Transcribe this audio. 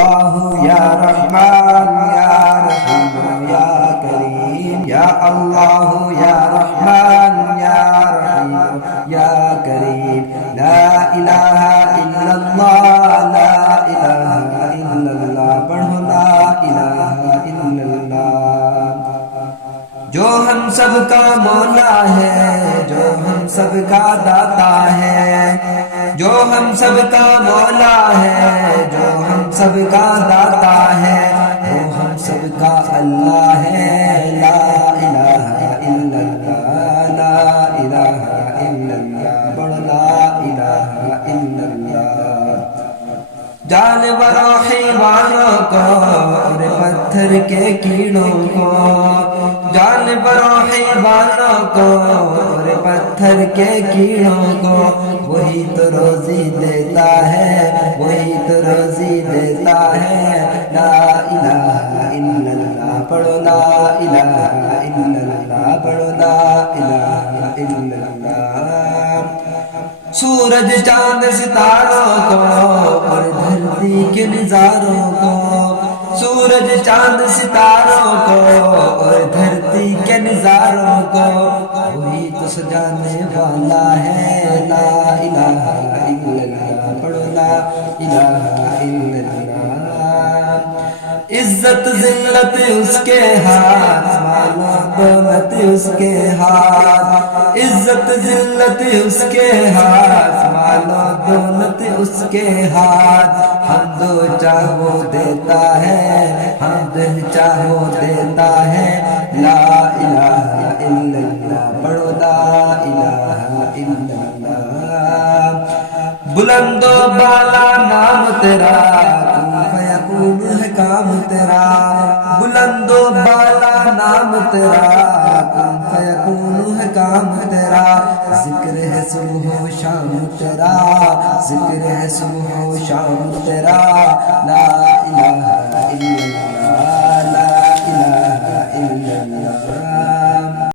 اللہ یا رحمان یا رحیم یا کریم، یا اللہ یا رحمان یا رحیم یا کریم، لا الہ الا اللہ لا الہ الا اللہ، پڑھو لا الہ الا اللہ۔ جو ہم سب کا مولا ہے، جو ہم سب کا داتا ہے، جو ہم سب کا مولا ہے، جو ہم سب کا داتا ہے، وہ ہم سب کا اللہ ہے، لا الہ الا اللہ لا الہ الا اللہ، بڑھ لا الہ الا اللہ۔ جانوروں حیوانوں کو اور پتھر کے کیڑوں کو، جانوروں حیوانوں کو اور پتھر کے کیڑوں کو، وہی تو روزی دیتا ہے، وہی تو روزی دیتا ہے، لا الہ الا اللہ، پڑھو لا الہ الا اللہ، پڑھو لا الہ الا اللہ۔ سورج چاند ستاروں کو اور دھرتی کے نظاروں کو، سورج چاند ستاروں کو اور دھرتی کے نظاروں کو، وہی تو سجانے والا ہے، لا الہ الا اللہ، پڑھو لا الہ الا اللہ۔ عزت ذلت اس کے ہاتھ، مال و دولت اس کے ہاتھ، عزت ذلت اس کے ہاتھ، مال و دولت اس کے ہاتھ، حمد چاہو دیتا ہے، حمد چاہو دیتا ہے، لا الہ الا اللہ، پڑھو لا الہ الا اللہ۔ بلند و بالا نام تیرا، کن فیکون ہے کام تیرا، بلند و بالا نام تیرا، کن فیکون ہے کام تیرا، ذکر ہے صبح و شام تیرا، ذکر ہے صبح و شام تیرا، لا الہ